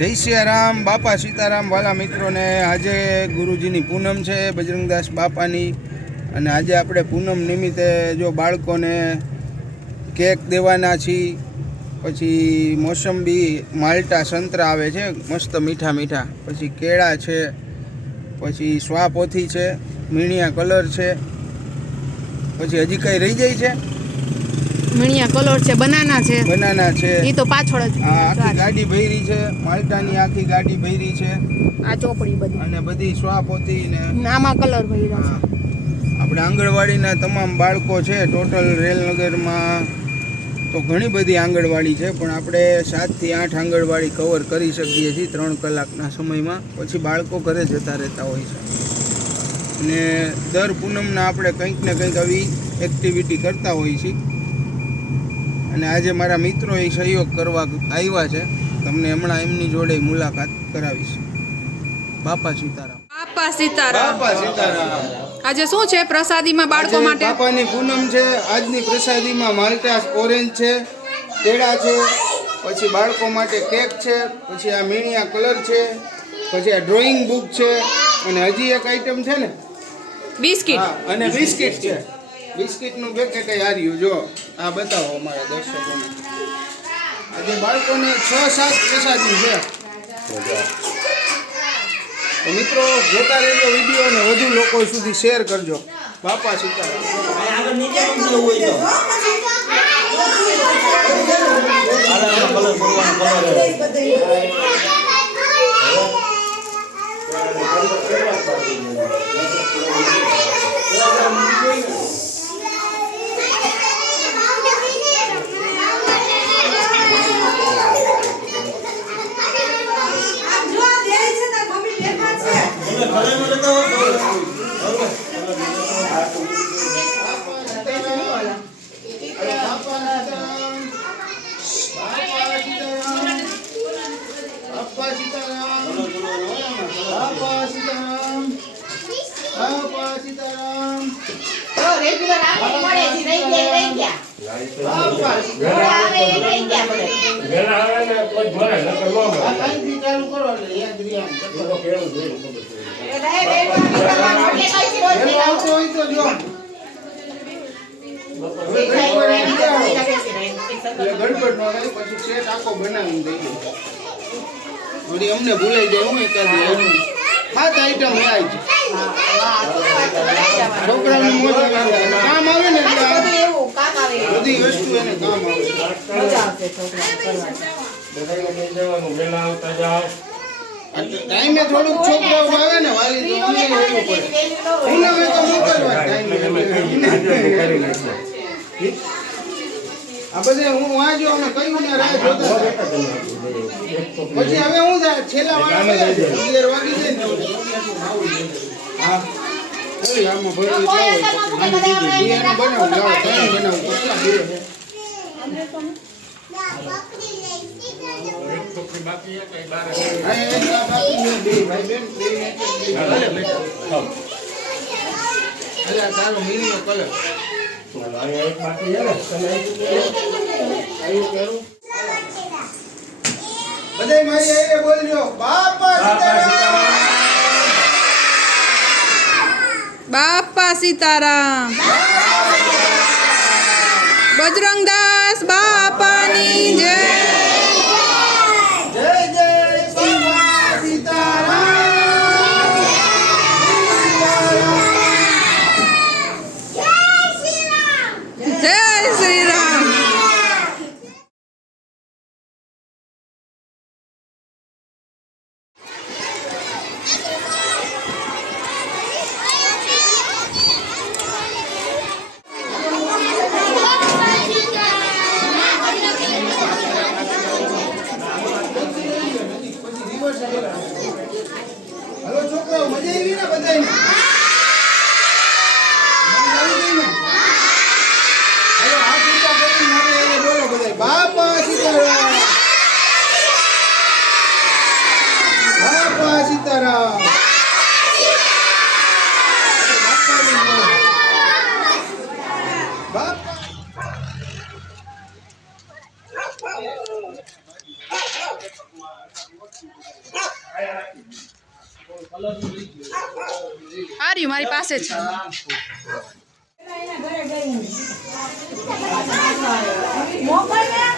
જય સિયારામ બાપા સીતારામ વાલા મિત્રોને આજે ગુરુજીની પૂનમ છે બજરંગદાસ બાપાની અને આજે આપણે પૂનમ નિમિત્તે જો બાળકોને કેક દેવાના છીએ પછી મોસંબી માલ્ટા સંતરા આવે છે મસ્ત મીઠા મીઠા પછી કેળા છે પછી સ્વાપોથી છે મીણિયા કલર છે પછી હજી કઈ રહી જાય છે મીણિયા કલર છે બનાના છે ઈ તો પાછળ જ આખી ગાડી ભરી છે માલ્ટાની આખી ગાડી ભરી છે આ ચોપડી બધી અને બધી સ્વાપોથી ને આમાં કલર ભર્યા છે આપણે આંગણવાડીના તમામ બાળકો છે ટોટલ રેલનગરમાં તો ઘણી બધી આંગણવાડી છે પણ આપણે 7 થી 8 આંગણવાડી કવર કરી શકીએ છીએ 3 કલાકના સમયમાં પછી બાળકો ઘરે જતા રહેતા હોય છે અને દર પૂનમના આપણે કંઈક ને કંઈક આવી એક્ટિવિટી કરતા હોઈએ છીએ અને આજે મારા મિત્રો એ સહયોગ કરવા આવ્યા છે તમને હમણાં એમની જોડે મુલાકાત કરાવીશ બાપા સીતારામ બાપા સીતારામ બાપા સીતારામ આજે શું છે પ્રસાદીમાં બાળકો માટે બાપાની પૂનમ છે આજની પ્રસાદીમાં માલ્ટા ઓરેન્જ છે કેળા છે પછી બાળકો માટે કેક છે પછી આ મીણિયા કલર છે પછી આ ડ્રોઈંગ બુક છે અને હજી એક આઈટમ છે ને બિસ્કિટ અને બિસ્કિટ છે બિસ્કિટનું પેકેટ હાર્યું જો આ બતાવો અમારા દર્શકોને આજે બાળકોને 6-7 પ્રસાદી છે તો મિત્રો જોતા રહેજો વિડીયો અને વધુ લોકો સુધી શેર કરજો બાપા સીતારામ અમને ભૂલાઈ જાય હું એકાદી હાથ આઈટમ લાય છે છોકરાઓને મોજ કામ આવે ને બધી વસ્તુ એને કામ આવે ટાઈમે થોડુંક છોકરાઓ આવે ને વાલી તો અમને લેવું પડે હું હવે તો મોકલવા ટાઈમે આ બધે હું વાંચો અને કયું ને રાહ જોતા પછી હવે હું થાય છેલ્લા વાળા 11 વાગી જાય ને હા ઓય આમાં ભરી લાવો એનો બનાવ લાવો તમે બનાવો કેટલા બે બાકી એક બાર બાકી બે ભાઈ બેન બે અરે તારો મીનો કલર એક બાકી છે ને આયુ કરું બધાય મારી આઈને બોલજો બાપા સીતારામ બાપા સીતારામ બજરંગદાસ બાપાની જય જય જય બાપા સીતારામ જય શ્રી રામ હલો છોકરાઓ મજા આવી ને બધાને હલો હાથ ઊંચા કરી મારે એને બોલો બધાય બાપા સીતારામ બાપા સીતારામ બાપા આ રહ્યું મારી પાસે છે. મોકલ ને